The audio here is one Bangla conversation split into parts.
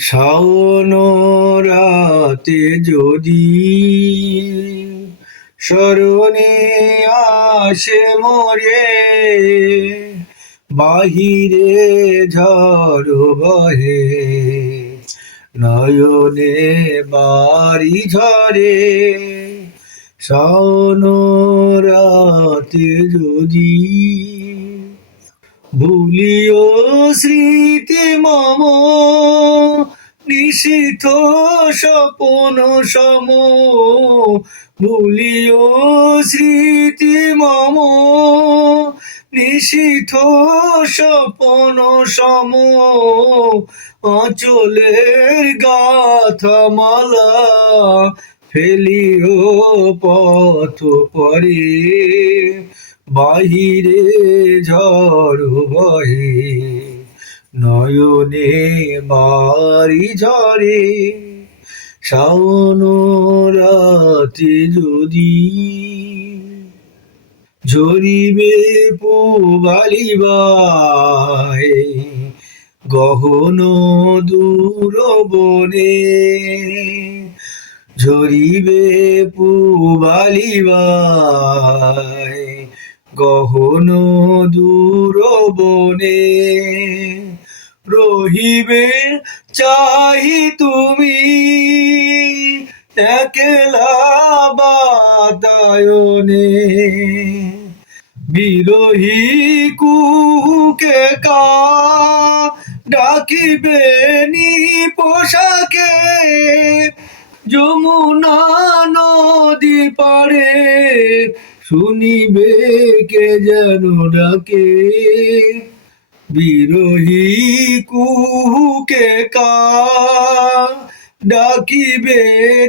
শাওন রাতে যদি স্মরণে আসে মোরে, বাহিরে ঝড় বহে নয়নে বাড়ি ঝরে। শাওন রাতে যদি ভুলিও স্মৃতি মম, নিশীথ স্বপন সম। ভুলিও স্মৃতি মম, নিশীথ স্বপন সম। আঁচলের গাথা মালা ফেলিও পথ পরে, বাহিরে ঝড় বহে নয়নে বাড়ি ঝরে। শাওন রাতে যদি ঝরিবে পুবালিবায় গহন দূর বনে, ঝরিবে পুবালিবায় গহন দূর বনে। রহিবে চাহি তুমি একলা বাতায়নে, বিরহী কুকে কা ডাকিবে নি পোশাকে। যমুনা নদী পাড়ে শুনিবে কে যেন ডাকে, বিরহী কুহুকে কা ডাকিবে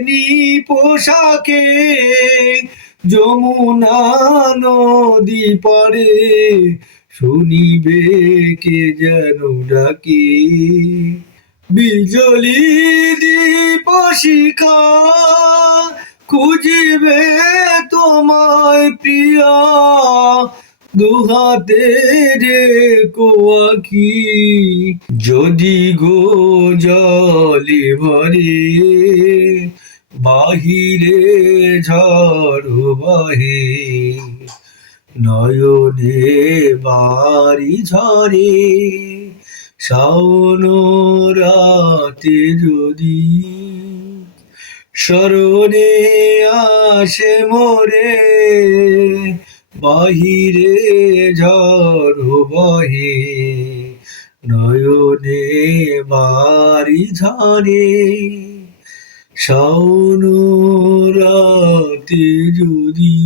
নি পোশাকে। যমুনা নদী পাড়ে শুনিবে কে যেন ডাকে। বিজলি দীপ শিখা খুঁজিবে তোমায় প্রিয়া, দুহাতে রেখো আঁখি যদি গো জলে ভরে। বাহিরে ঝড় বহে নয়নে বাড়ি ঝরে। শাওন রাতে যদি স্মরণে আসে মোরে, বাহিরে ঝড় বহে নয়নে বাড়ি ঝরে। শাওন রাতে যদি।